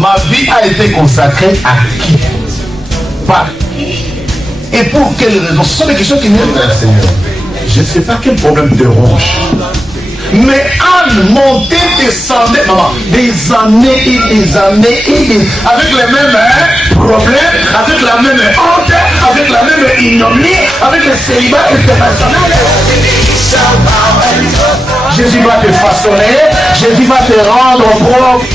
Ma vie a été consacrée à qui? Par qui? Et pour quelle raison? Ce sont des questions qui viennent vers le Seigneur. Je ne sais pas quel problème te ronge. Mais Anne montait, descendait, maman, des années et des années et des... avec les mêmes problèmes, avec la même honte, avec la même ignominie, avec le célibat international. Jésus va te façonner, Jésus va te rendre propre.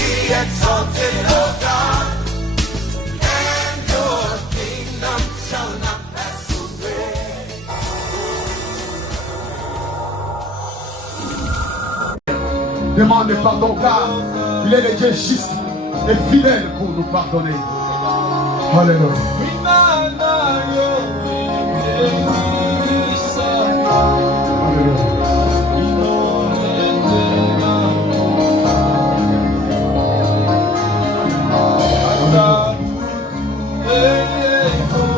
Demande pardon car il est le Dieu juste et fidèle pour nous pardonner. Alléluia.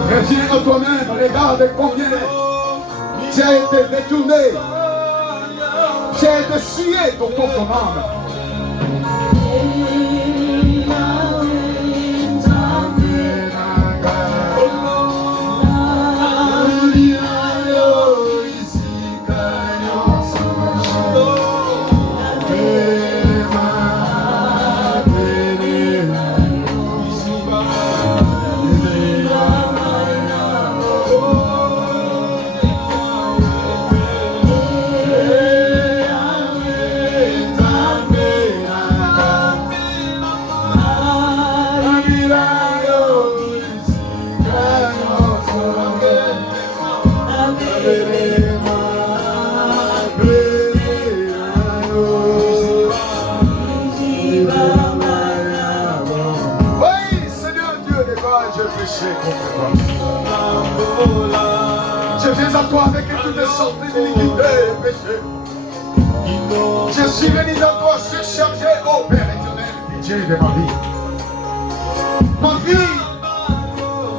Reviens à toi-même, regarde combien tu as été détourné. J'ai été sué dans ton âme. Je viens à toi avec toutes sortes d'iniquités et péchés. Je suis venu à toi surchargé, ô Père éternel, pitié de ma vie. Ma vie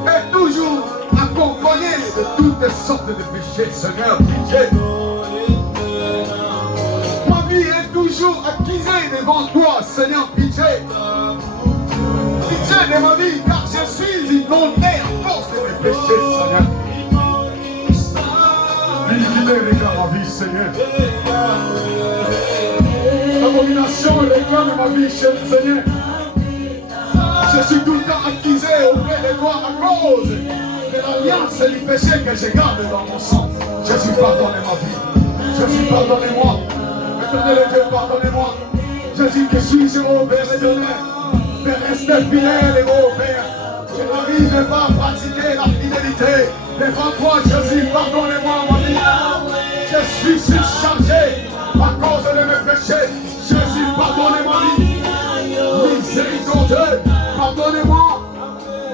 est toujours accompagnée de toutes sortes de péchés, Seigneur, pitié. Ma vie est toujours accusée devant toi, Seigneur, pitié. Pitié de ma vie, car je suis inondé à cause de mes péchés, Seigneur. Regarde ma vie, Seigneur. L'abomination réclame ma vie chez le Seigneur. Je suis tout le temps accusé auprès de toi à cause de l'alliance et du péché que je garde dans mon sang. Jésus, pardonne ma vie. Jésus, pardonnez-moi. Éternel Dieu, pardonnez-moi. Jésus, que suis-je, ô Père éternel, de rester fidèle, ô Père. Je n'arrive pas à pratiquer la fidélité. Devant toi, Jésus, pardonnez-moi ma vie. Je suis surchargé à cause de mes péchés. Jésus, pardonnez-moi ma vie. Miséricordieux, pardonnez-moi.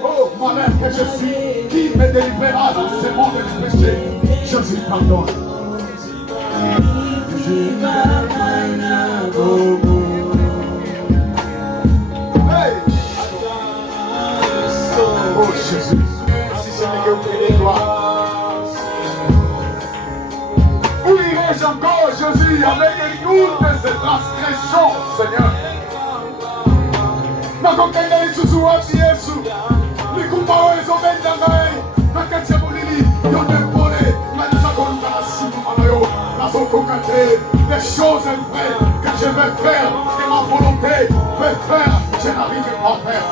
Oh, malin que je suis, qui me délivrera dans ce monde de péchés? Jésus, pardonne. Hey! Oh, Jésus. Si ce n'est que auprès de toi. Où irai-je encore, Jésus, avec toutes ces transgressions, Seigneur? Ma coquille est sous Jésus. Les coupables, ils ont mis dans l'œil. Ma quête, Bolili, ils ont dévolé. Ma désacolation, les choses vraies que je vais faire, que ma volonté veut faire, je n'arrive pas à faire.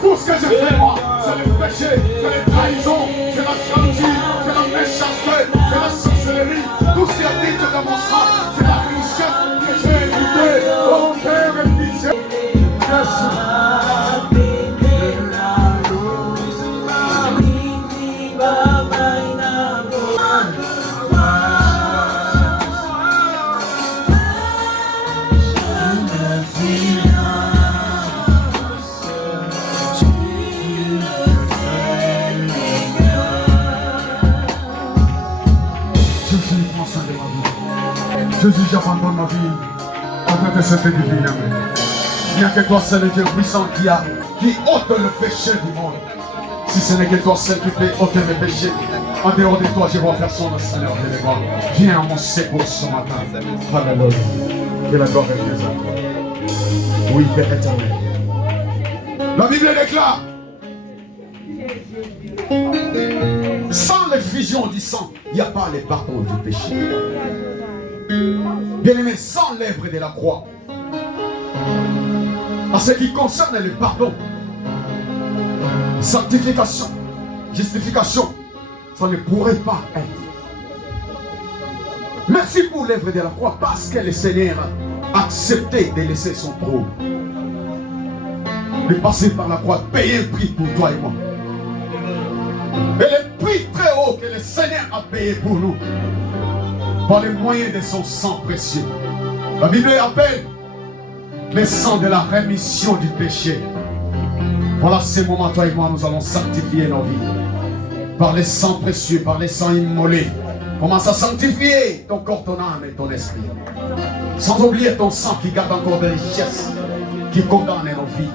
Tout ce que je fais, moi, c'est le péché, c'est les trahisons, c'est la jalousie, c'est la méchanceté, c'est la sorcellerie. Tout ce qui habite dans mon sang, c'est la richesse que j'ai écoutée. Oh Père et pitié. Jésus. Jésus, j'abandonne ma vie afin que cette vie vienne. Il n'y a que toi seul Dieu puissant qui ôte le péché du monde. Si ce n'est que toi seul qui peut ôter mes péchés, en dehors de toi, je vois personne, Seigneur, je les vois. Viens à mon secours ce matin. Alléluia. Que la gloire est à toi. Oui, Père éternel. La Bible déclare, sans l'effusion du sang, il n'y a pas les pardons du péché. Bien-aimé, sans l'œuvre de la croix, en ce qui concerne le pardon, sanctification, justification, ça ne pourrait pas être. Merci pour l'œuvre de la croix, parce que le Seigneur a accepté de laisser son trône, de passer par la croix, de payer le prix pour toi et moi. Et le prix très haut que le Seigneur a payé pour nous, par les moyens de son sang précieux. La Bible appelle le sang de la rémission du péché. Voilà ces moments, toi et moi, nous allons sanctifier nos vies. Par les sangs précieux, par les sangs immolés. Commence à sanctifier ton corps, ton âme et ton esprit. Sans oublier ton sang qui garde encore des richesses, qui condamnent nos vies.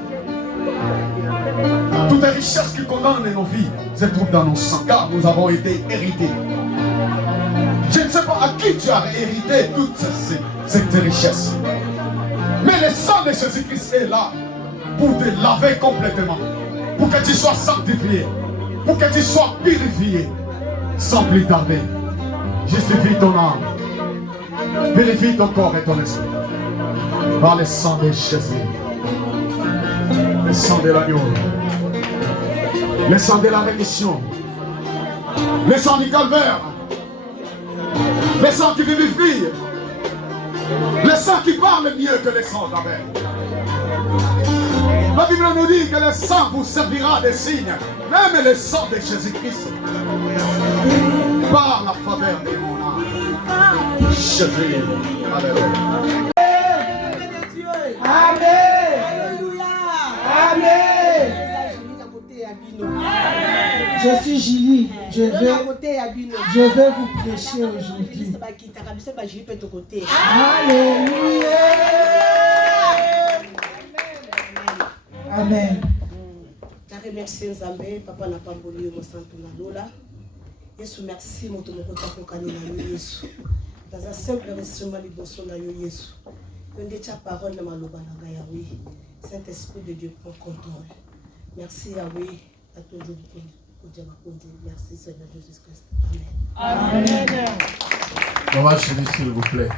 Toutes les richesses qui condamnent nos vies se trouvent dans nos sangs, car nous avons été hérités. Je ne sais pas à qui tu as hérité toutes ces richesses. Mais le sang de Jésus-Christ est là pour te laver complètement, pour que tu sois sanctifié, pour que tu sois purifié, sans plus tarder. Justifie ton âme, purifie ton corps et ton esprit, par le sang de Jésus, le sang de l'agneau, le sang de la rémission, le sang du calvaire, le sang qui vivifie, le sang qui parle mieux que le sang d'Abel. La Bible nous dit que le sang vous servira de signe, même le sang de Jésus-Christ, par la faveur de mon âme. Jésus, alléluia. Amen. Alléluia. Amen. Je suis Julie. Je vais vous prêcher aujourd'hui. Alléluia. Amen. Merci Nzambe, papa na pamboli mo santo na lola. Yesu merci moto moko takokani na Yesu. Dans un simple instrument liboso na yo Yesu. Donde ta parole na maloba na ga Yahweh. Saint-Esprit de Dieu prend contrôle. Merci Yahweh à toujours pour Dieu m'accorder. Merci Seigneur Jésus-Christ. Amen. Amen. Maman chérie, s'il vous plaît.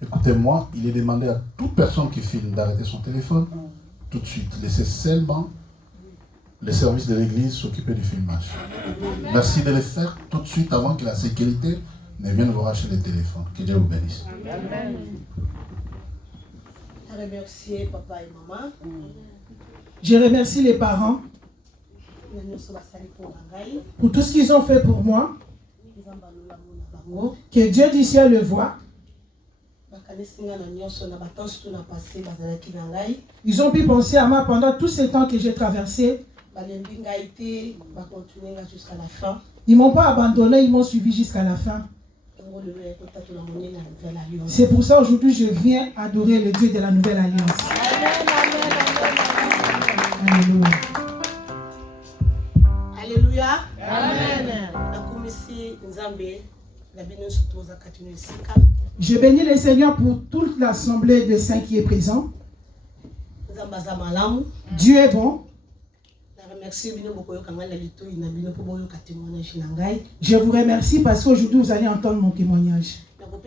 Écoutez-moi, il est demandé à toute personne qui filme d'arrêter son téléphone tout de suite. Laissez seulement les services de l'église s'occuper du filmage. Merci de le faire tout de suite avant que la sécurité ne vienne vous racheter les téléphones. Que Dieu vous bénisse. Amen. Je remercie papa et maman. Je remercie les parents pour tout ce qu'ils ont fait pour moi. Que Dieu du ciel le voit. Ils ont pu penser à moi pendant tous ces temps que j'ai traversé. Ils ne m'ont pas abandonné, ils m'ont suivi jusqu'à la fin. C'est pour ça aujourd'hui je viens adorer le Dieu de la Nouvelle Alliance. Alléluia. Alléluia. Amen. Amen. Je bénis le Seigneur pour toute l'assemblée de saints qui est présent. Dieu est bon. Je vous remercie parce qu'aujourd'hui vous allez entendre mon témoignage. Je vais vous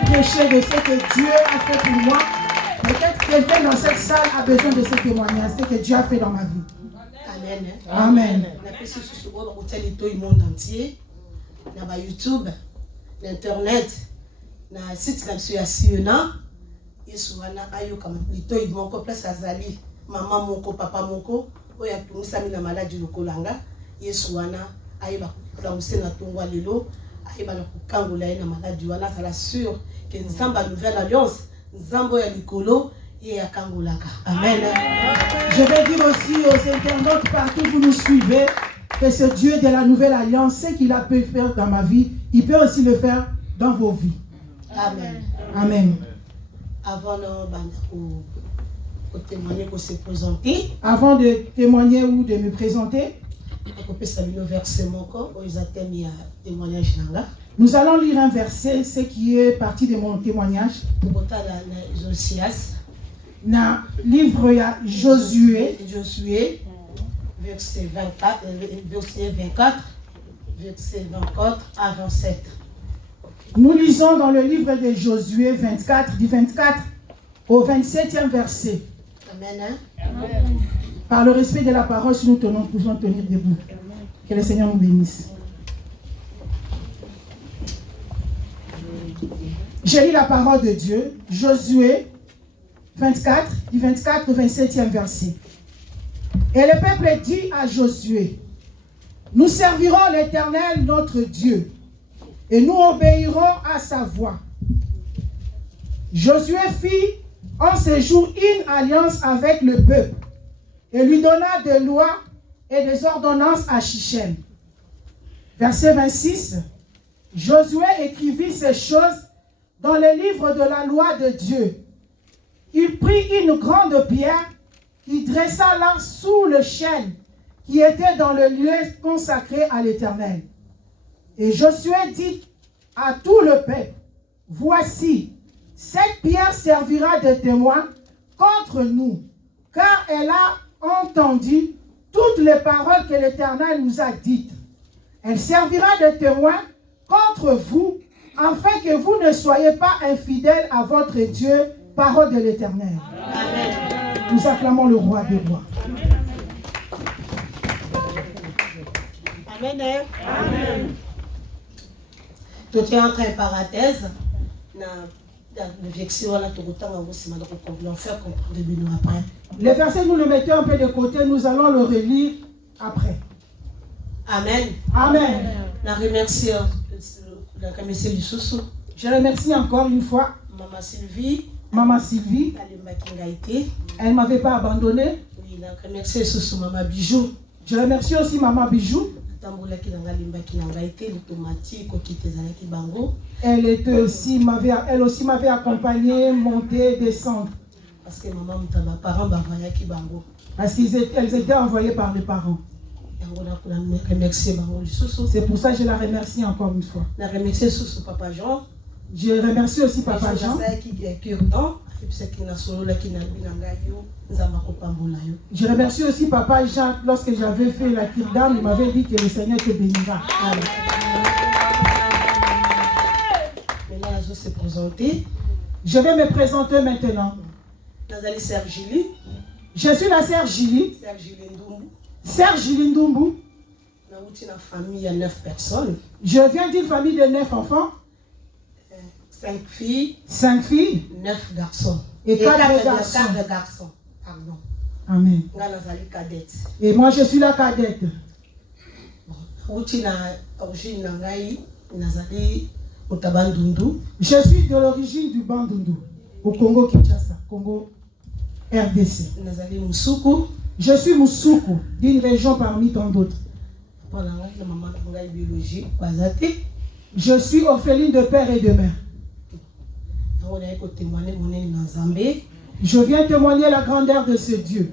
prêcher de ce que Dieu a fait pour moi. Peut-être quelqu'un dans cette salle a besoin de ce témoignage, ce que Dieu a fait dans ma vie. Amen. Amen. Monde entier, na YouTube, na internet, na site comme sur Siona, Yesu wana ayo kama lito imoko place azali, maman moko, papa moko, oya tumusami na maladi lokolanga, Yesu wana ayeba kulamusi na tongwa lelo, ayeba na kukangola na maladi wana, ça l'assure que nzamba nouvelle alliance, nzambo ya likolo, ye ya kangolaka. Amen. Je vais dire aussi aux internautes partout où vous nous suivez, que ce Dieu de la Nouvelle Alliance, ce qu'il a pu faire dans ma vie, il peut aussi le faire dans vos vies. Amen. Amen. Avant témoigner, pour se présenter. Avant de témoigner ou de me présenter, nous allons lire un verset, ce qui est partie de mon témoignage. Dans le livre de Josué, verset 24, verset 24 à 27. Nous lisons dans le livre de Josué 24, du 24 au 27e verset. Amen. Amen. Par le respect de la parole, si nous pouvons tenir debout. Que le Seigneur nous bénisse. Je lis la parole de Dieu, Josué 24, du 24 au 27e verset. Et le peuple dit à Josué, nous servirons l'Éternel notre Dieu, et nous obéirons à sa voix. Josué fit en ce jour une alliance avec le peuple, et lui donna des lois et des ordonnances à Shichem. Verset 26. Josué écrivit ces choses dans le livre de la loi de Dieu. Il prit une grande pierre, il dressa là sous le chêne qui était dans le lieu consacré à l'Éternel. Et Josué dit à tout le peuple, voici, cette pierre servira de témoin contre nous, car elle a entendu toutes les paroles que l'Éternel nous a dites. Elle servira de témoin contre vous, afin que vous ne soyez pas infidèles à votre Dieu, parole de l'Éternel. Nous acclamons le roi des rois. Amen. Amen. Tu tiens entre parenthèses. Les versets, nous le mettons un peu de côté, nous allons le relire après. Amen. Amen. Je remercie encore une fois Maman Sylvie. Elle ne m'avait pas abandonné. Je remercie aussi Maman Bijou. Elle aussi m'avait accompagné, monter, descendre. Parce qu'elles étaient envoyées par les parents. C'est pour ça que je la remercie encore une fois. Je remercie aussi Papa Jean. Je remercie aussi Papa Jean. Lorsque j'avais fait la Kirdam, il m'avait dit que le Seigneur te bénira. Je vais me présenter maintenant. Je suis la sœur Julie. Sœur Julie Ndumbu. Je viens d'une famille de 9 enfants. 5 filles. 5 filles. 9 garçons. Et 4 garçons. 4 garçons. Pardon. Amen. Et moi je suis la cadette. Je suis de l'origine du Bandundu, au Congo Kinshasa, Congo RDC. Je suis Moussoukou, d'une région parmi tant d'autres. Je suis orpheline de père et de mère. Je viens témoigner la grandeur de ce Dieu.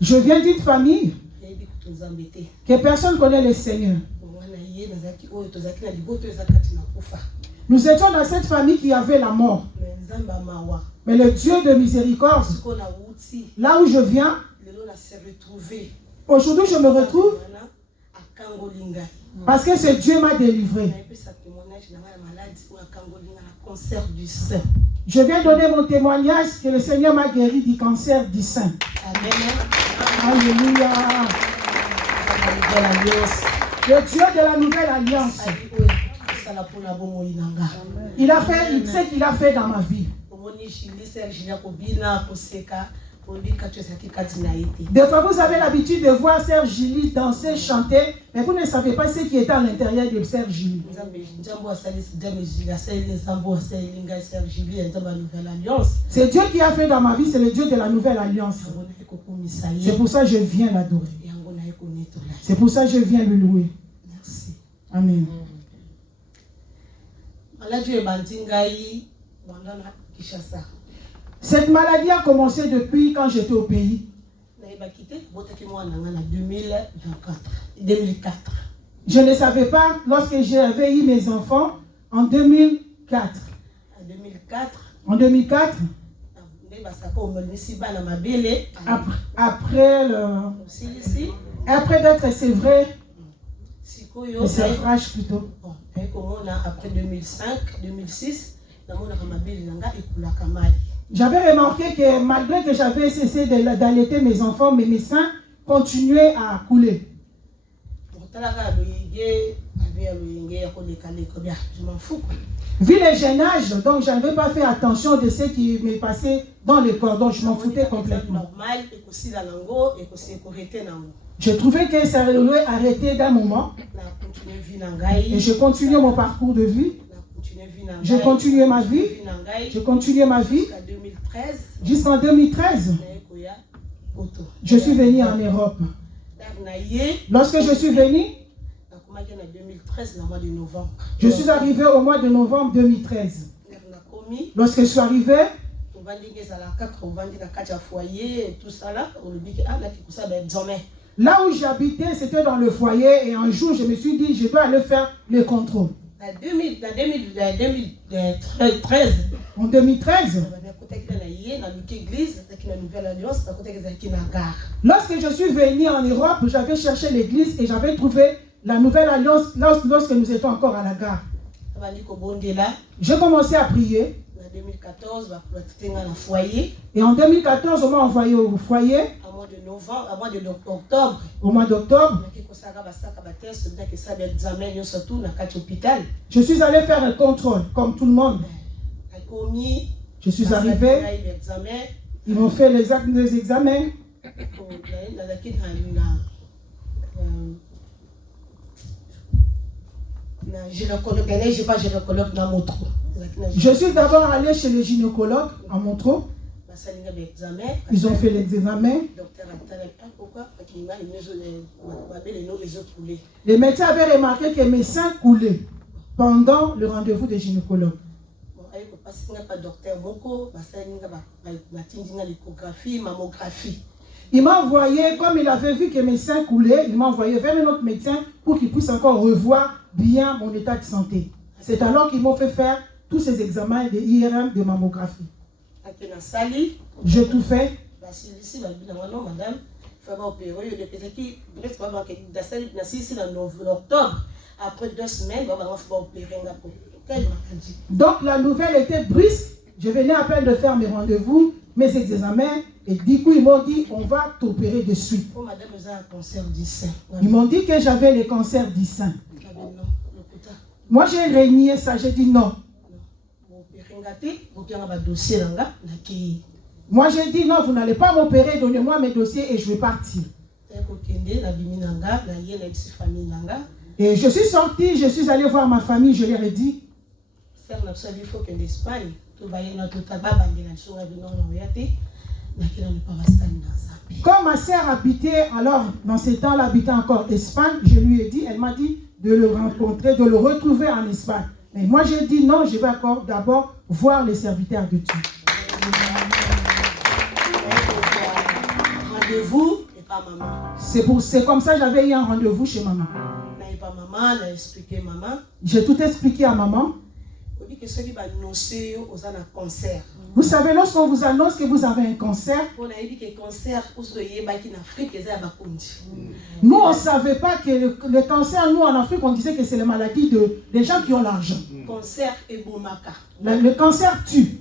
Je viens d'une famille que personne ne connaît le Seigneur. Nous étions dans cette famille qui avait la mort. Mais le Dieu de miséricorde, là où je viens, aujourd'hui je me retrouve parce que ce Dieu m'a délivré. Je viens donner mon témoignage que le Seigneur m'a guéri du cancer du sein. Alléluia. Le Dieu de la nouvelle alliance. Il a fait ce qu'il a fait dans ma vie. Des fois, vous avez l'habitude de voir Sœur Julie danser, chanter, mais vous ne savez pas ce qui était à l'intérieur de Sœur Julie. C'est Dieu qui a fait dans ma vie, c'est le Dieu de la nouvelle alliance. C'est pour ça que je viens l'adorer. C'est pour ça que je viens le louer. Merci. Amen. Cette maladie a commencé depuis quand j'étais au pays. Je ne savais pas lorsque j'avais eu mes enfants en 2004. En 2004, après d'être sévré, le sévrage plutôt. Après 2005, 2006, j'avais remarqué que malgré que j'avais cessé d'allaiter mes enfants, mes seins continuaient à couler. Vu le jeune âge, donc je n'avais pas fait attention de ce qui m'est passé dans le corps, donc je m'en foutais complètement. Je trouvais que ça aurait arrêté d'un moment et je continuais mon parcours de vie. Je continuais ma vie. Je continuais ma vie jusqu'en 2013. Je suis venu en Europe. Lorsque je suis venu, je suis arrivé au mois de novembre 2013. Lorsque je suis arrivé, là où j'habitais, c'était dans le foyer et un jour, je me suis dit, je dois aller faire le contrôle. En 2013, lorsque je suis venu en Europe, j'avais cherché l'église et j'avais trouvé la nouvelle alliance lorsque nous étions encore à la gare. J'ai commencé à prier. Et en 2014, on m'a envoyé au foyer. Au mois d'octobre, je suis allé faire un contrôle, comme tout le monde. Je suis arrivé, ils m'ont fait les examens. Je suis d'abord allé chez le gynécologue à Montreux. Ils ont fait l'examen. Les médecins avaient remarqué que mes seins coulaient pendant le rendez-vous des gynécologues. Il m'a envoyé, comme il avait vu que mes seins coulaient, il m'a envoyé vers un autre médecin pour qu'il puisse encore revoir bien mon état de santé. C'est alors qu'ils m'ont fait faire tous ces examens de IRM, de mammographie. J'ai tout fait. Après 2 semaines, donc la nouvelle était brusque. Je venais à peine de faire mes rendez-vous, mes examens, et du coup ils m'ont dit on va t'opérer de suite. Ils m'ont dit que j'avais le cancer du sein. Moi j'ai régné ça, j'ai dit non. Moi j'ai dit non, vous n'allez pas m'opérer, donnez-moi mes dossiers et je vais partir. Et je suis sorti, je suis allé voir ma famille, je leur ai dit. Quand ma sœur habitait, alors dans ces temps, elle habitait encore en Espagne, je lui ai dit, elle m'a dit de le rencontrer, de le retrouver en Espagne. Mais moi j'ai dit non, je vais encore d'abord voir les serviteurs de Dieu. Rendez-vous et pas maman. C'est comme ça que j'avais eu un rendez-vous chez maman. J'ai tout expliqué à maman. Vous savez, lorsqu'on vous annonce que vous avez un cancer, nous on ne savait pas que le cancer, nous en Afrique, on disait que c'est la maladie des gens qui ont l'argent. Le cancer tue.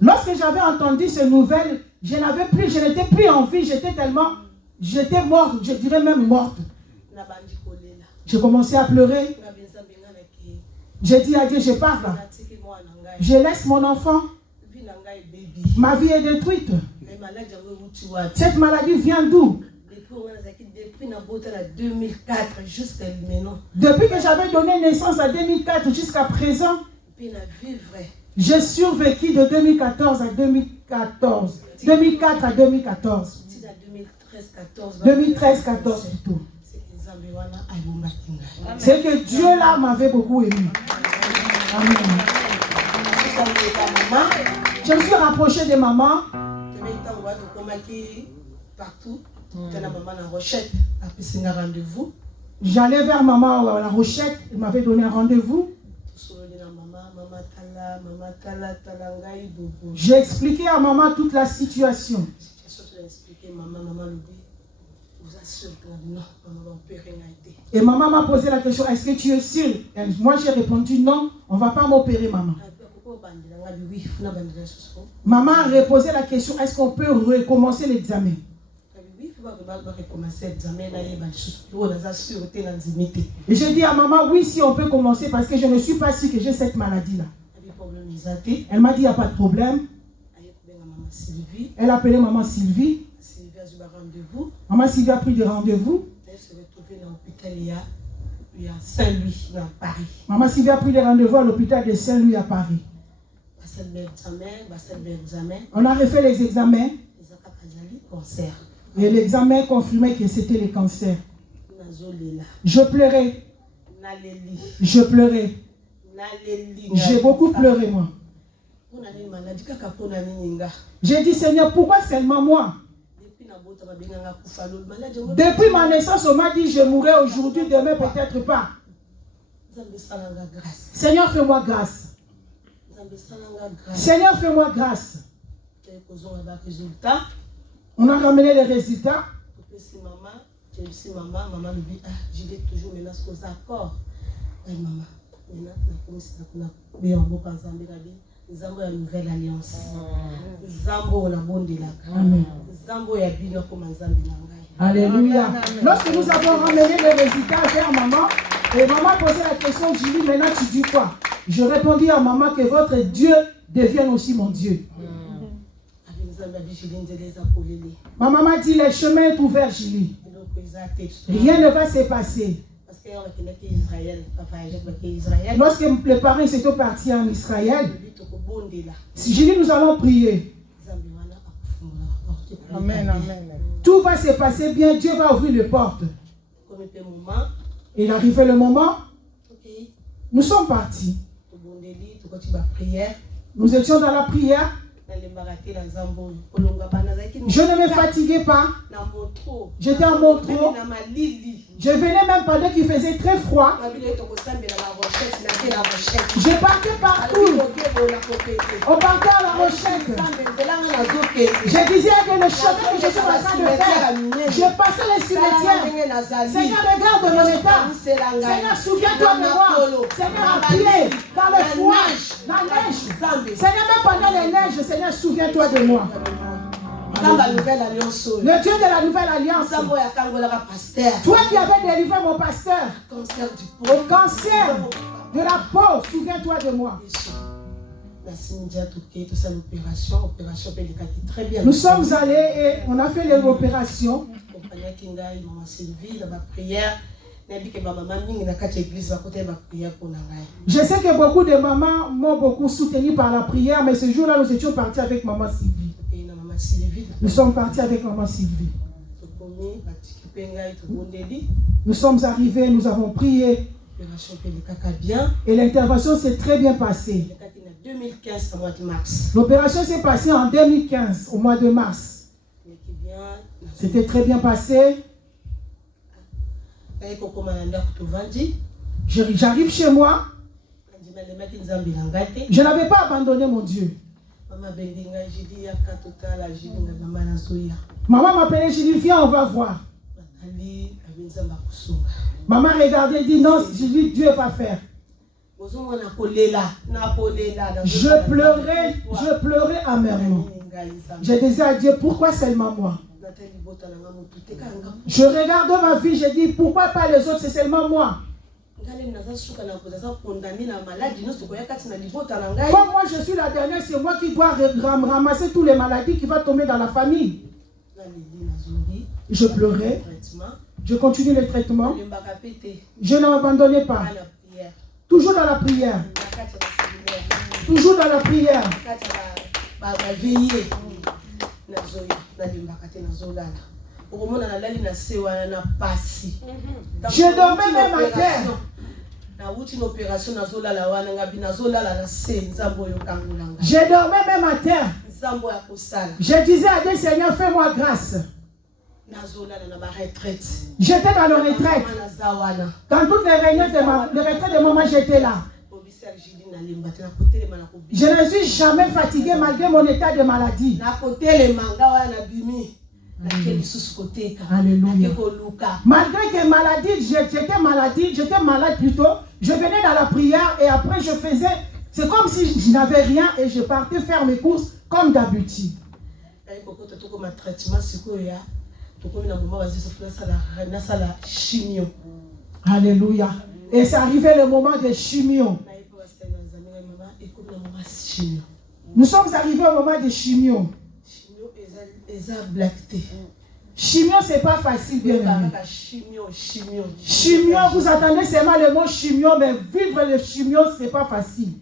Lorsque j'avais entendu ces nouvelles, je n'étais plus en vie, j'étais morte, je dirais même morte. J'ai commencé à pleurer. J'ai dit à Dieu, je pars là. Je laisse mon enfant. Ma vie est détruite. Cette maladie vient d'où? Depuis que j'avais donné naissance à 2004 jusqu'à présent, j'ai survécu de 2014 à 2014. 2004 à 2014. 2013-14 plutôt. C'est que Dieu là m'avait beaucoup aimé. Amen. Je me suis rapproché de maman. J'allais vers maman à la Rochette. Elle m'avait donné un rendez-vous. J'ai expliqué à maman toute la situation. Et maman m'a posé la question, est-ce que tu es sûre? Moi j'ai répondu non, on ne va pas m'opérer maman. Maman a reposé la question, est-ce qu'on peut recommencer l'examen? Et j'ai dit à maman, oui, si on peut commencer parce que je ne suis pas sûre que j'ai cette maladie-là. Elle m'a dit, il n'y a pas de problème. Elle a appelé maman Sylvie. Maman Sylvie a pris des rendez-vous. Maman Sylvie a pris des rendez-vous à l'hôpital de Saint-Louis à Paris. On a refait les examens. Et l'examen confirmait que c'était le cancer. Je pleurais. Je pleurais. J'ai beaucoup pleuré moi. J'ai dit Seigneur, pourquoi seulement moi? Depuis ma naissance, on m'a dit je mourrai aujourd'hui, demain peut-être pas. Seigneur, fais-moi grâce. Seigneur, fais-moi grâce. On a ramené les résultats. Maman lui dit, je vais toujours maintenant aux accords. Maman, Zambo la nouvelle alliance. Zambo la bonne de la grâce. Zambo ya bino comme Zambi Nangai. Alléluia. Lorsque nous avons ramené les résultats vers maman, et maman posait la question, je dis maintenant tu dis quoi? Je répondis à maman que votre Dieu devienne aussi mon Dieu. Maman m'a dit le chemin est ouvert, Julie. Rien ne va se passer. Lorsque les parents étaient partis en Israël, si Julie, nous allons prier. Amen, amen. Tout va se passer bien, Dieu va ouvrir les portes. Il arrivait le moment, nous sommes partis. Nous étions dans la prière. Je ne me fatiguais pas. J'étais en montrant. Je venais même pendant qu'il faisait très froid. Je partais partout. On partait à la Rochette. Je disais que le chemin que je suis en train de faire, je passais les cimetières. Seigneur, regarde mon état. Seigneur, souviens-toi de moi. Seigneur, à pied, dans le froid, dans la neige. Seigneur, même pendant les neiges, Seigneur, souviens-toi de moi. Le Dieu de la nouvelle alliance. Toi qui avais délivré mon pasteur au cancer de la peau, souviens-toi de moi. Nous sommes allés et on a fait l'opération. Je sais que beaucoup de mamans m'ont beaucoup soutenu par la prière, mais ce jour-là, nous étions partis avec maman Sylvie. Nous sommes partis avec maman Sylvie. Nous sommes arrivés, nous avons prié. Et l'intervention s'est très bien passée. L'opération s'est passée en 2015, au mois de mars. C'était très bien passé. J'arrive chez moi. Je n'avais pas abandonné mon Dieu. Maman m'appelait, je dis viens, on va voir. Maman regardait et dit non, je dis Dieu va faire. Je pleurais amèrement. Je disais à Dieu, pourquoi seulement moi? Je regarde ma vie, je dis pourquoi pas les autres, c'est seulement moi. Comme moi je suis la dernière, c'est moi qui dois ramasser toutes les maladies qui vont tomber dans la famille. Je pleurais. Je continue le traitement. Je n'abandonnais pas. Toujours dans la prière. Toujours dans la prière. Je dormais même à terre. Je dormais même à terre. Je disais à Dieu, Seigneur, fais-moi grâce. J'étais dans la retraite. Dans toutes les réunions de retraite de maman, j'étais là. Je ne suis jamais fatigué malgré mon état de maladie. Alléluia. Malgré que j'étais malade plutôt, je venais dans la prière et après je faisais, c'est comme si je n'avais rien et je partais faire mes courses comme d'habitude. Alléluia. Et c'est arrivé le moment de chimio. Nous sommes arrivés au moment de chimio. Chimio, c'est pas facile, bien aimé. Chimio, vous attendez seulement le mot chimio, mais vivre le chimio, c'est pas facile.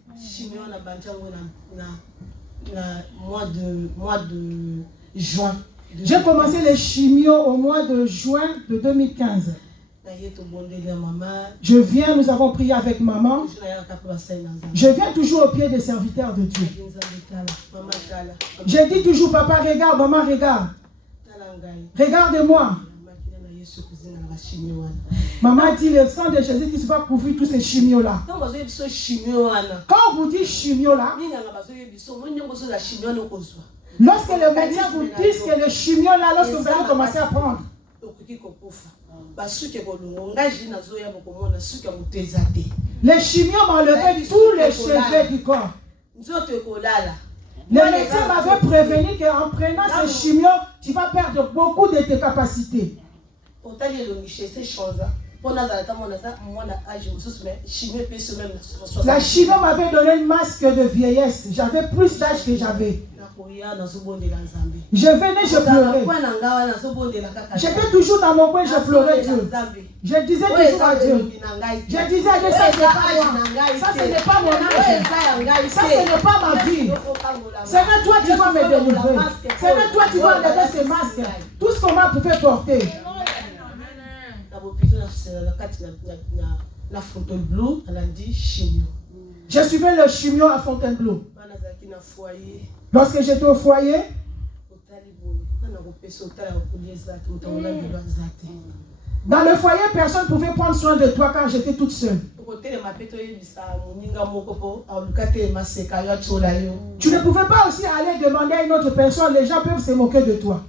Mois de juin. J'ai commencé les chimio au mois de juin de 2015. Je viens, nous avons prié avec maman. Je viens toujours au pied des serviteurs de Dieu. Je dis toujours, papa, regarde, maman, regarde. Regarde-moi. Maman dit, le sang de Jésus qui va couvrir tous ces chimios-là. Quand vous dites chimio-là, lorsque le médecin vous dit que le chimio-là, lorsque vous allez commencer à prendre, les chimios m'enlevaient tous les cheveux du corps. Le médecin m'avait prévenu qu'en prenant ces chimios, tu vas perdre beaucoup de tes capacités. La chimio m'avait donné une masque de vieillesse. J'avais plus d'âge que j'avais. Je venais, je pleurais. J'étais toujours dans mon coin, je pleurais Dieu. Je disais toujours à Dieu. Je disais à Dieu, ça ce n'est pas moi. Ça ce n'est pas mon âge. Ça ce n'est pas ma vie. Seigneur, toi tu vas me délivrer. Seigneur, toi tu vas enlever ces masques. Tout ce qu'on m'a pu faire porter. Je suivais le chimio à Fontainebleau. Lorsque j'étais au foyer, dans le foyer, personne ne pouvait prendre soin de toi quand j'étais toute seule. Tu ne pouvais pas aussi aller demander à une autre personne, les gens peuvent se moquer de toi.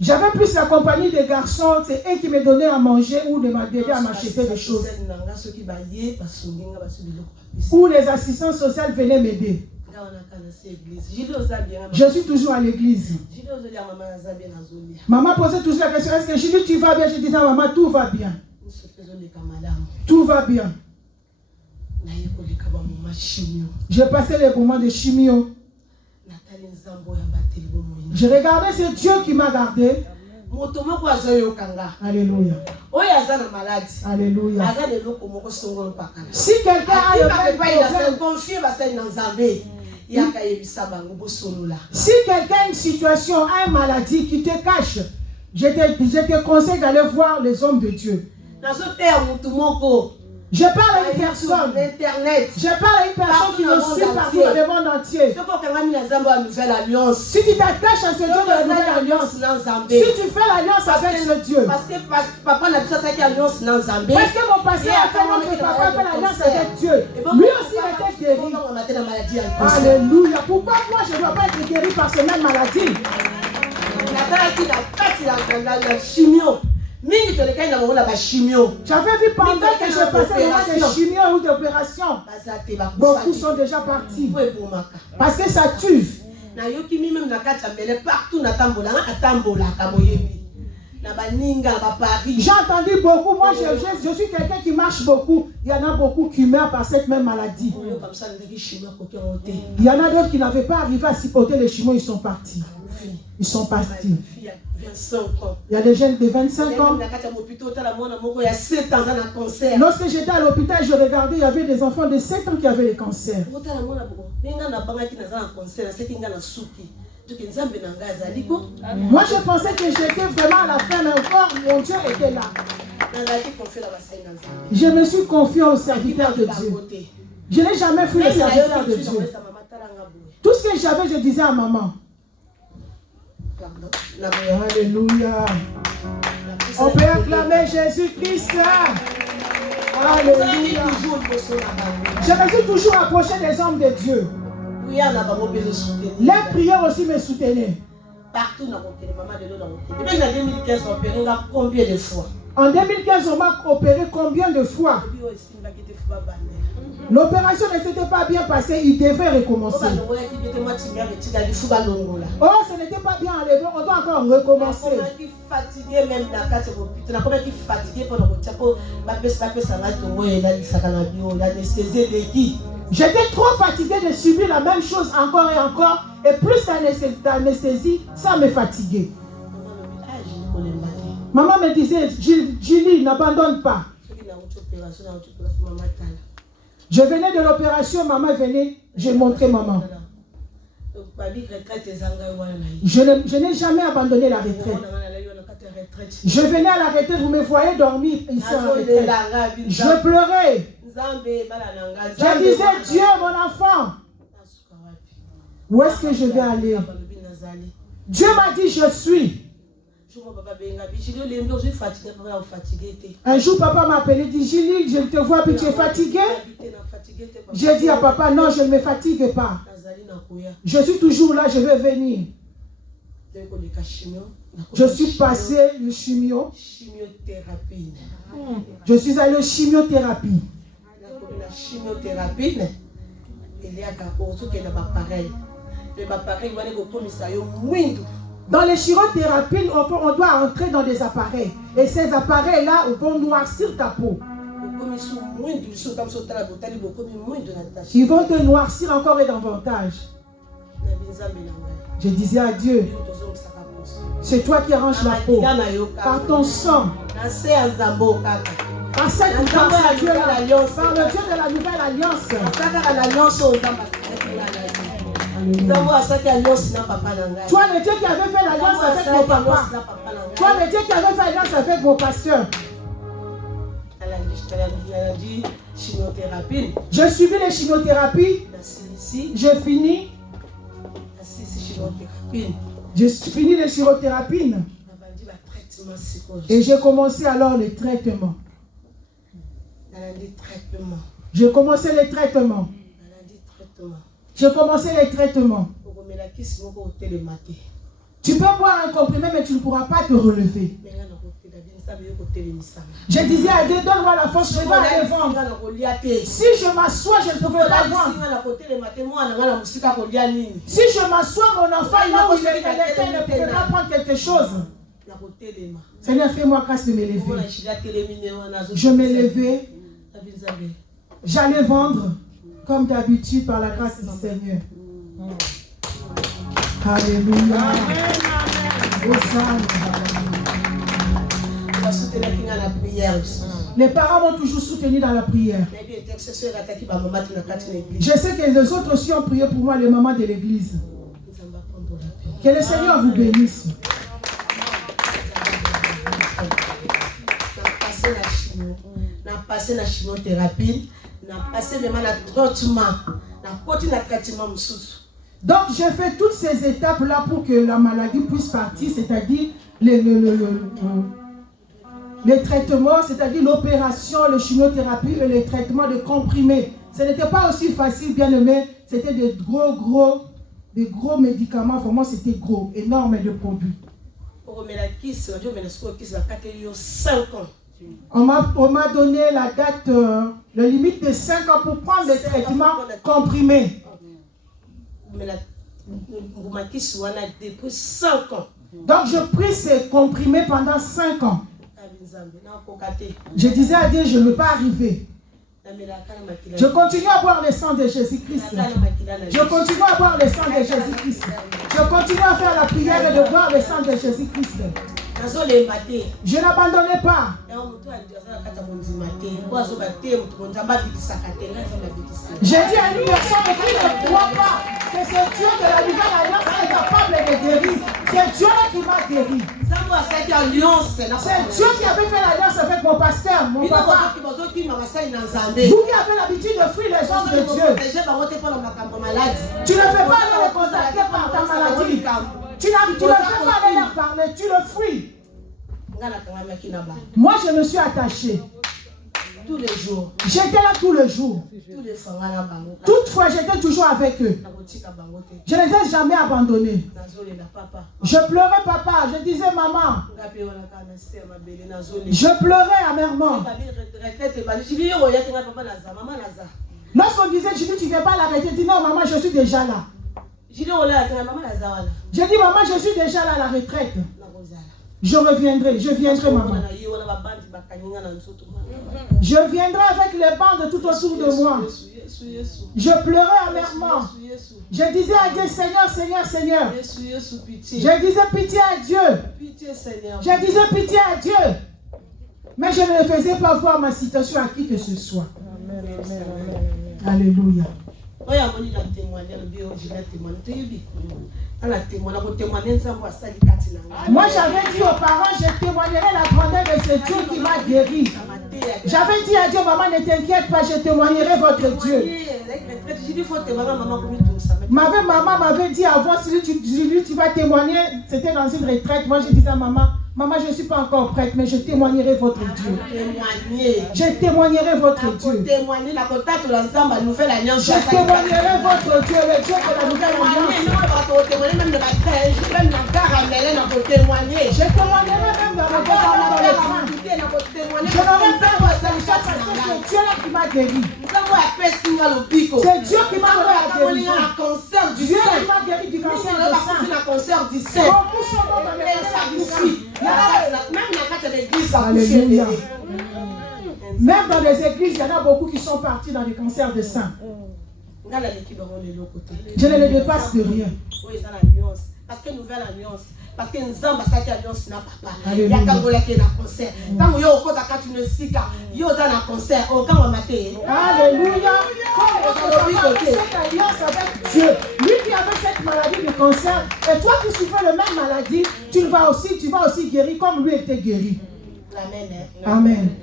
J'avais plus la compagnie des garçons, c'est eux qui me donnaient à manger ou de m'aider à m'acheter des choses. Ou les assistants sociaux venaient m'aider. Je suis toujours à l'église. Maman posait toujours la question, est-ce que Julie tu vas bien? Je disais à maman, tout va bien. Tout va bien. J'ai passé les moments de chimio. Je regardais ce Dieu qui m'a gardé. Alléluia. Alléluia. Si quelqu'un a le même problème, si quelqu'un a une situation, a une maladie qui te cache, je te conseille d'aller voir les hommes de Dieu. Je parle à une personne. Je parle à une personne qui nous suit partout dans le monde entier. Si tu t'attaches à ce Dieu de la nouvelle alliance, si tu fais l'alliance avec ce Dieu, parce que mon passé a fait notre papa fait l'alliance avec Dieu. Lui aussi était guéri. Alléluia. Pourquoi moi je ne dois pas être guéri par cette même maladie? J'avais vu pendant que je passais le moment de chimio ou d'opération, beaucoup sont déjà partis parce que ça tue. J'ai entendu beaucoup, moi je suis quelqu'un qui marche beaucoup. Il y en a beaucoup qui meurent par cette même maladie. Il y en a d'autres qui n'avaient pas arrivé à supporter les chimios, ils sont partis. Ils sont partis. Il y a des jeunes de 25 ans. Lorsque j'étais à l'hôpital, je regardais, il y avait des enfants de 7 ans qui avaient le cancer. Moi, je pensais que j'étais vraiment à la fin, mais encore, mon Dieu était là. Je me suis confié au serviteur de Dieu. Je n'ai jamais fui le serviteur de Dieu. Tout ce que j'avais, je disais à maman. Alléluia. On peut acclamer Jésus-Christ. Alléluia. Je me suis toujours approché des hommes de Dieu. Les prières aussi me soutenaient. Partout dans mon pays, maman de l'eau dans mon pays. Même en 2015, on opéré combien de fois? En 2015, on m'a opéré combien de fois? L'opération ne s'était pas bien passée, il devait recommencer. Oh, ce n'était pas bien enlevé, on doit encore recommencer. J'étais trop fatigué de subir la même chose encore et encore, et plus d'anesthésie, ça me fatiguait. Maman me disait, Julie, n'abandonne pas. Je venais de l'opération, maman venait, j'ai montré maman. Je n'ai jamais abandonné la retraite. Je venais à la retraite, vous me voyez dormir ici à la retraite. Je pleurais. Je disais, Dieu, mon enfant, où est-ce que je vais aller? Dieu m'a dit, je suis. Un jour, papa m'a appelé, dit, Julie, je te vois, puis tu es fatiguée. J'ai dit à papa, non, je ne me fatigue pas. Je suis toujours là, je vais venir. Je suis passé le chimio. Je suis allé au chimiothérapie. La chimiothérapie, il y a dans les chimiothérapies, on doit entrer dans des appareils. Et ces appareils-là vont noircir ta peau. Ils vont te noircir encore et davantage. Je disais à Dieu, c'est toi qui arranges la peau. Par ton sang. Par cette grâce à Dieu, par le Dieu de la nouvelle alliance. Toi, le Dieu qui avait fait l'alliance avec mon papa. Toi, le Dieu qui avait fait l'alliance avec mon pasteur. Je suivis les chimiothérapies. J'ai fini. J'ai fini les chimiothérapies. Et j'ai commencé alors les traitements. J'ai commencé les traitements. J'ai commencé les traitements. Tu peux boire un comprimé, mais tu ne pourras pas te relever. Je disais à Dieu, donne-moi la force, je vais aller vendre. Si je m'assois, je ne pourrai pas vendre. Si je m'assois, mon enfant, là où il était, ne pouvait pas prendre quelque chose. Seigneur, fais-moi grâce de me lever. Je me levais. J'allais vendre comme d'habitude par la grâce du Seigneur. Alléluia. Les parents m'ont toujours soutenu dans la prière. Je sais que les autres aussi ont prié pour moi, les mamans de l'église. Que le Seigneur vous bénisse. On a passé la chimiothérapie, on a passé vraiment le traitement, on a continué le traitement. Donc j'ai fait toutes ces étapes-là pour que la maladie puisse partir, c'est-à-dire les traitements, c'est-à-dire l'opération, le chimiothérapie et les traitements de comprimés. Ce n'était pas aussi facile, bien aimé, c'était des gros médicaments, vraiment c'était gros, énorme de produits. On m'a donné la date, le limite de 5 ans pour prendre les traitements comprimés. Donc je pris ces comprimés pendant 5 ans. Je disais à Dieu, je ne veux pas arriver. Je continue à boire le sang de Jésus-Christ. Je continue à boire le sang de Jésus-Christ. Je continue à faire la prière et de boire le sang de Jésus-Christ. Je n'abandonnais pas. J'ai dit à une personne qui ne croit pas que c'est Dieu de la nouvelle alliance qui est capable de guérir. C'est Dieu qui m'a guéri. C'est Dieu qui avait fait l'alliance avec mon pasteur, mon papa. Vous qui avez l'habitude de fuir les hommes de Dieu. Tu ne fais pas les contacter par ta maladie. Tu ne fais pas aller leur parler, tu le fuis. Moi, je me suis attaché. Tous les jours. J'étais là tous les jours. Toutefois, j'étais toujours avec eux. Je ne les ai jamais abandonnés. Je pleurais papa, je disais maman. Je pleurais amèrement. Lorsqu'on disait, je dis, tu ne viens pas l'arrêter, dis non maman, je suis déjà là. J'ai dit maman, je suis déjà là à la retraite. Je reviendrai, je viendrai maman. Je viendrai avec les bandes tout autour de moi. Je pleurais amèrement. Je disais à Dieu, Seigneur, Seigneur, Seigneur. Je disais pitié à Dieu. Je disais pitié à Dieu. Mais je ne faisais pas voir ma situation à qui que ce soit. Alléluia. Moi j'avais dit aux parents, je témoignerai la grandeur de ce Dieu qui m'a guéri. J'avais dit à Dieu, maman ne t'inquiète pas, je témoignerai votre Dieu. Maman m'avait dit avant, si tu vas témoigner, c'était dans une retraite. Moi je disais à maman, maman je ne suis pas encore prête, mais je témoignerai votre Dieu. Je témoignerai votre Dieu. Je témoignerai votre Dieu, le Dieu de la nouvelle alliance. Je témoignerai même dans le train. Je n'aurais pas de solution parce que c'est Dieu là qui m'a guéri. C'est Dieu qui m'a guéri du cancer du sein. Dieu qui m'a guéri du cancer du sein. Alléluia. Même dans les églises, il y en a beaucoup qui sont partis dans les cancers de sein. Je ne les dépasse de rien. Parce que nouvelle alliance. Parce que nous avons cette alliance n'a pas. Il y a Kangola qui est dans le concert. Quand vous avez un concert, il y a un concert. Alléluia. Cette alliance avec Dieu. Lui qui avait cette maladie de cancer, et toi qui souffres de la même maladie, tu vas aussi guérir comme lui était guéri. Amen. Amen.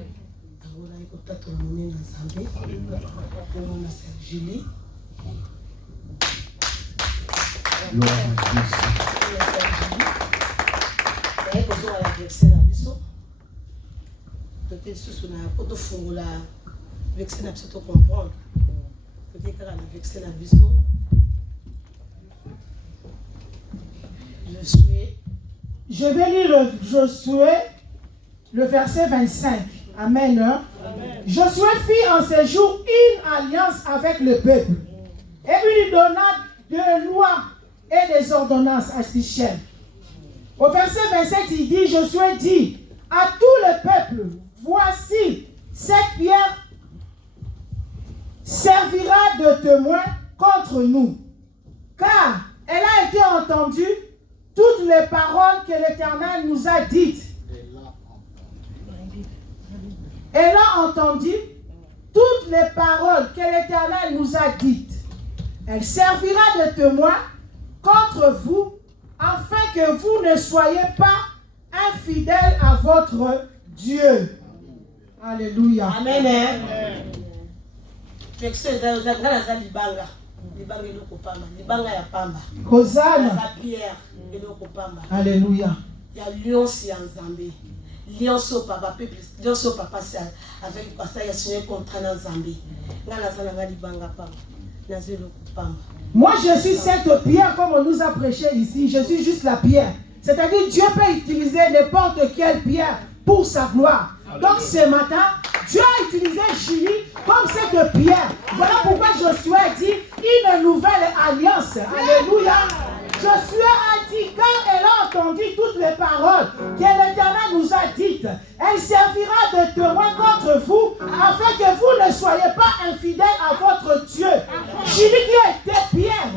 Je vais lire Josué, le verset 25. Amen. Josué fit en ce jour une alliance avec le peuple et lui donna des lois et des ordonnances à Sichem. Au verset 27, il dit, Josué dit à tout le peuple, voici, cette pierre servira de témoin contre nous, car elle a été entendue toutes les paroles que l'Éternel nous a dites. Elle a entendu toutes les paroles que l'Éternel nous a dites. Elle servira de témoin contre vous, afin que vous ne soyez pas infidèles à votre Dieu. Alléluia. Amen. Hosanna. Alléluia. Il y a l'alliance en Zambie. L'alliance au papa, l'alliance au papa, c'est avec le pasteur, il y a signé un contrat en Zambie. Moi, je suis cette pierre, comme on nous a prêché ici. Je suis juste la pierre. C'est-à-dire, Dieu peut utiliser n'importe quelle pierre pour sa gloire. Donc, ce matin, Dieu a utilisé Julie comme cette pierre. Voilà pourquoi Josué dit une nouvelle alliance. Alléluia. Josué a dit, quand elle a entendu toutes les paroles que l'Éternel nous a dites, elle servira de témoin contre vous, afin que vous ne soyez pas infidèles à votre Dieu. Julie qui était pierre.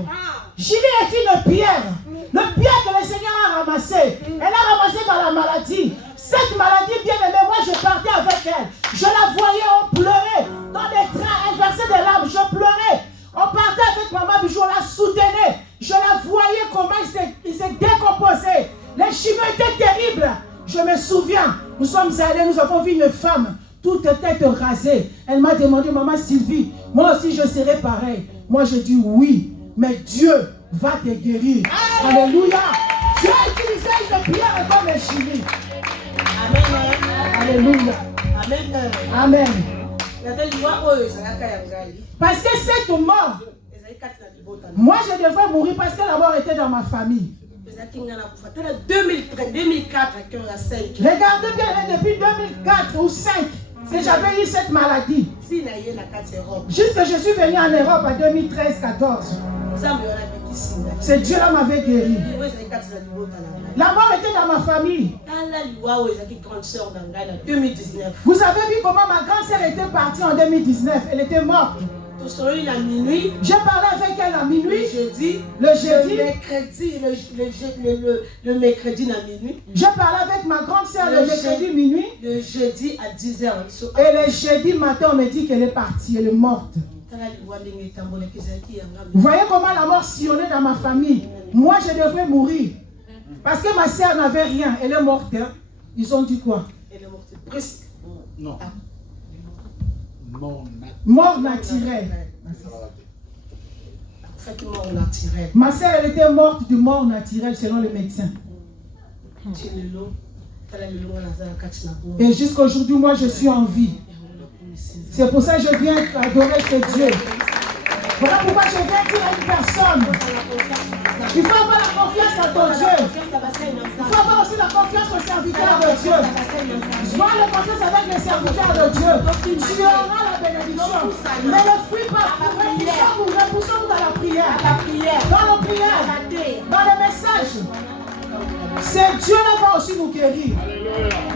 Julie est une pierre. Le pierre que le Seigneur a ramassé. Elle a ramassé dans la maladie. avec maman Bijou, on la soutenait. Je la voyais comment il s'est décomposé. Les chimeux étaient terribles. Je me souviens, nous sommes allés, nous avons vu une femme, toute tête rasée. Elle m'a demandé, maman Sylvie, moi aussi je serai pareil. Moi je dis oui, mais Dieu va te guérir. Alléluia. Dieu a utilisé une pierre comme un chimie. Amen. Alléluia. Amen. Amen. Amen. Parce que cette mort, moi je devrais mourir parce que la mort était dans ma famille. Regardez bien, depuis 2004 ou 5, que j'avais eu cette maladie. Juste que je suis venu en Europe en 2013-14. C'est Dieu qui m'avait guéri. La mort était dans ma famille. Vous avez vu comment ma grande sœur était partie en 2019. Elle était morte. J'ai parlé avec elle à minuit. Le mercredi à minuit. J'ai parlé avec ma grande sœur le mercredi minuit. Le jeudi à 10h. Et le jeudi matin, on me dit qu'elle est partie, elle est morte. Vous voyez comment la mort sillonnait dans ma famille. Moi, je devrais mourir. Parce que ma sœur n'avait rien. Elle est morte. Hein. Ils ont dit quoi? Elle est morte presque. Non. Mort naturelle. Mort naturelle. Ma sœur, elle était morte de mort naturelle selon les médecins. Et jusqu'à aujourd'hui, moi, je suis en vie. C'est pour ça que je viens adorer ce Dieu. Voilà pourquoi je viens dire à une personne, il faut avoir la confiance en ton Dieu. Il faut avoir aussi la confiance aux serviteurs de Dieu. Sois la confiance avec les serviteurs de Dieu. Tu auras la bénédiction. Mais ne fuis pas. Repoussons-nous dans la prière. Dans nos prières. Dans les messages. C'est Dieu qui va aussi nous guérir.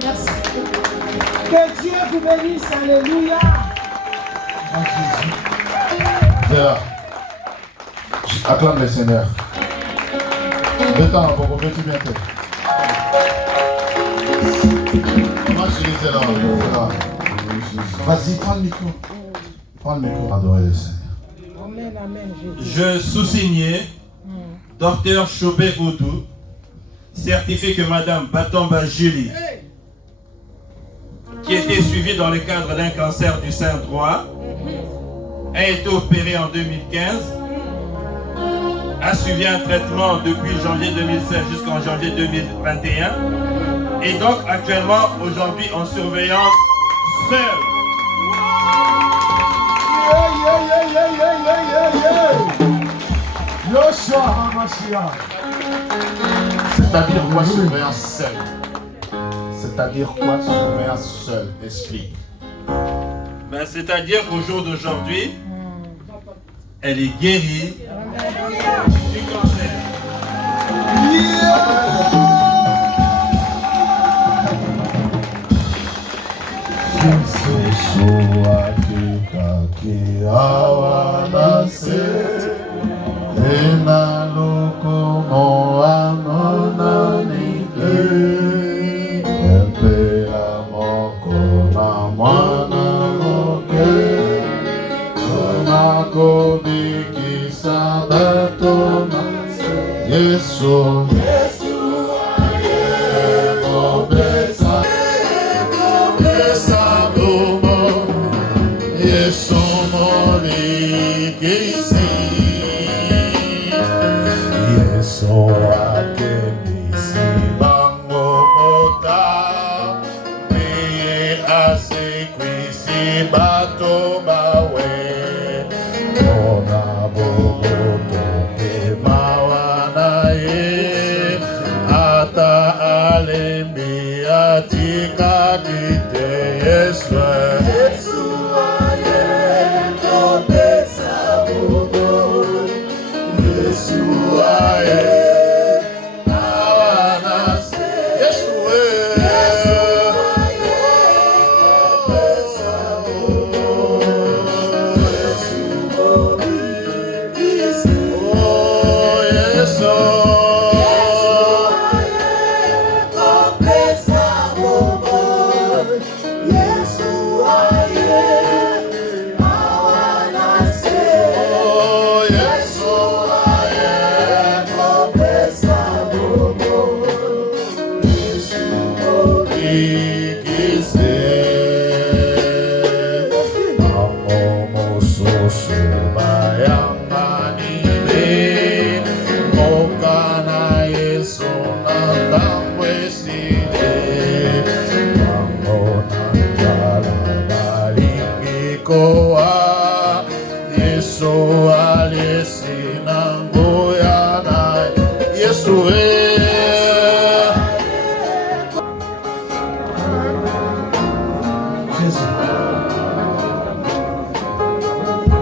Merci. Que Dieu vous bénisse. Alléluia. Là. Acclame le Seigneur. Détends, beaucoup, veux-tu bien faire? Moi, je disais là. Vas-y, prends le micro. Prends le micro. Adorer le Seigneur. Amen, amen. Je sous-signais, Dr Chobé Oudou, certifie que Madame Batomba Julie, qui était suivie dans le cadre d'un cancer du sein droit, a été opérée en 2015, a suivi un traitement depuis janvier 2016 jusqu'en janvier 2021, et donc actuellement, aujourd'hui, en surveillance seule. C'est-à-dire quoi surveillance seule? C'est-à-dire quoi surveillance seule? Explique. Ben, c'est-à-dire qu'au jour d'aujourd'hui, elle est guérie du cancer. Yes.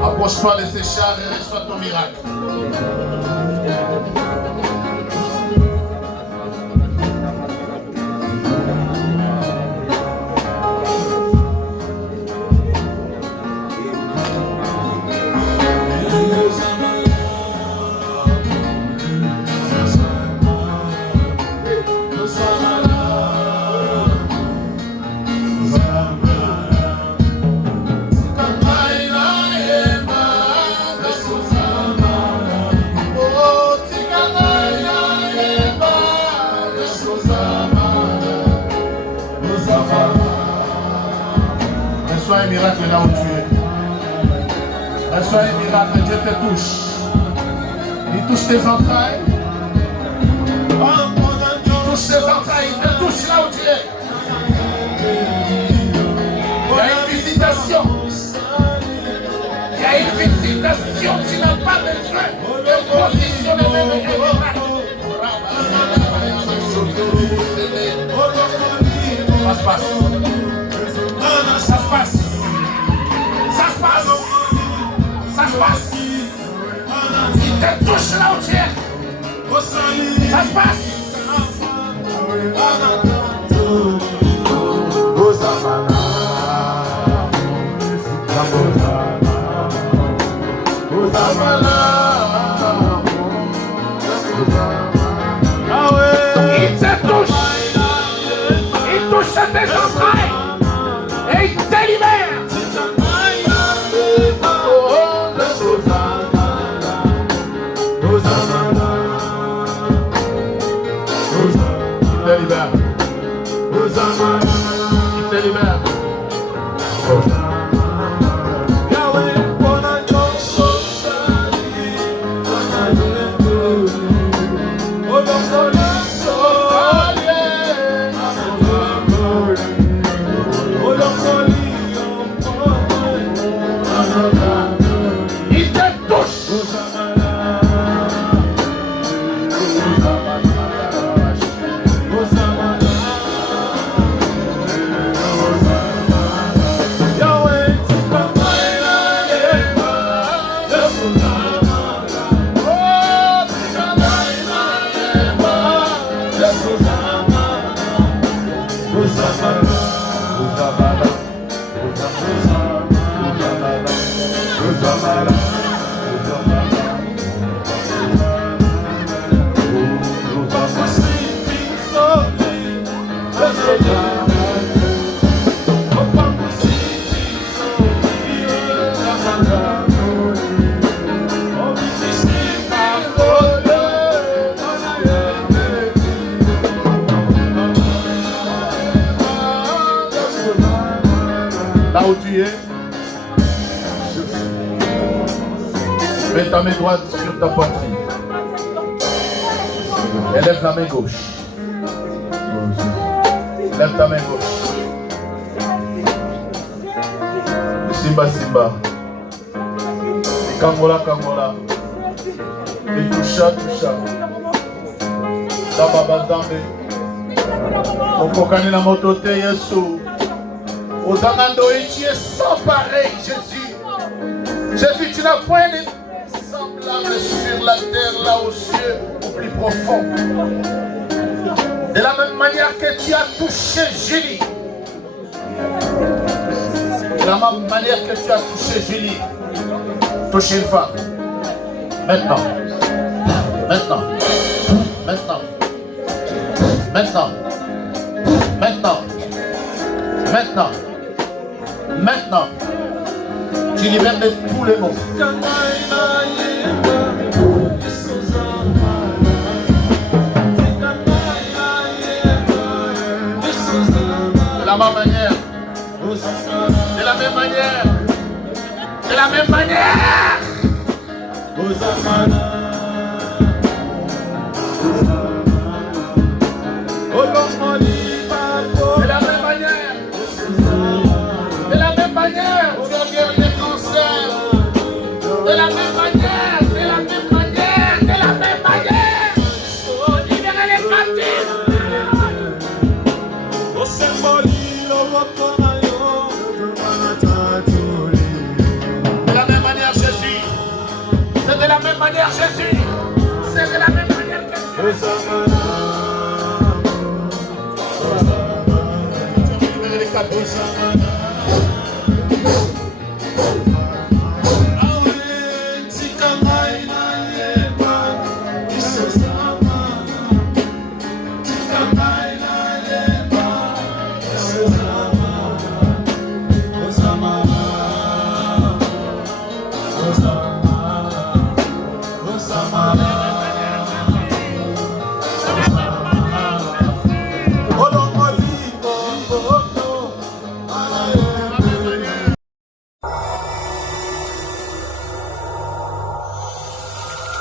Approche-toi de ces chars et reçois ton miracle. Reçois un miracle là où tu es. Reçois un miracle, Dieu te touche. Il touche tes entrailles. Il touche tes entrailles, il te touche là où tu es. Il y a une visitation. Il y a une visitation. Tu n'as pas besoin de positionner le miracle. Ça se passe. Ça se passe. Ça se passe. Ça se passe. Il te touche là où tu es. Ça se passe. Il te touche. Il touche tes entrailles. Et il te libère. Il te libère. Il te touche. Là où tu es, mets ta main droite sur ta poitrine. Et lève la main gauche. Lève ta main gauche. Simba, Simba. Et Kangola, Kangola. Et Toucha, Toucha. Dababa, Zambe. Okokani na moto te Yesu. Ozamando, et tu es sans pareil, Jésus. Jésus, tu n'as point de semblable sur la terre, là aux cieux, au plus profond. De la même manière que tu as touché Julie. De la même manière que tu as touché Julie. Touche une femme. Maintenant. Maintenant. Maintenant. Maintenant. Maintenant. Maintenant. Maintenant. Tu libères de tous les mots. De la même manière. De la même manière. De la même manière. De la même manière. De la même manière, tu as guéri les cancers. De la même manière, de la même manière, de la même manière. Libérez les captifs. De la même manière, Jésus. C'est de la même manière, Jésus. C'est de la même manière que Jésus. Libérez les captifs. Oh,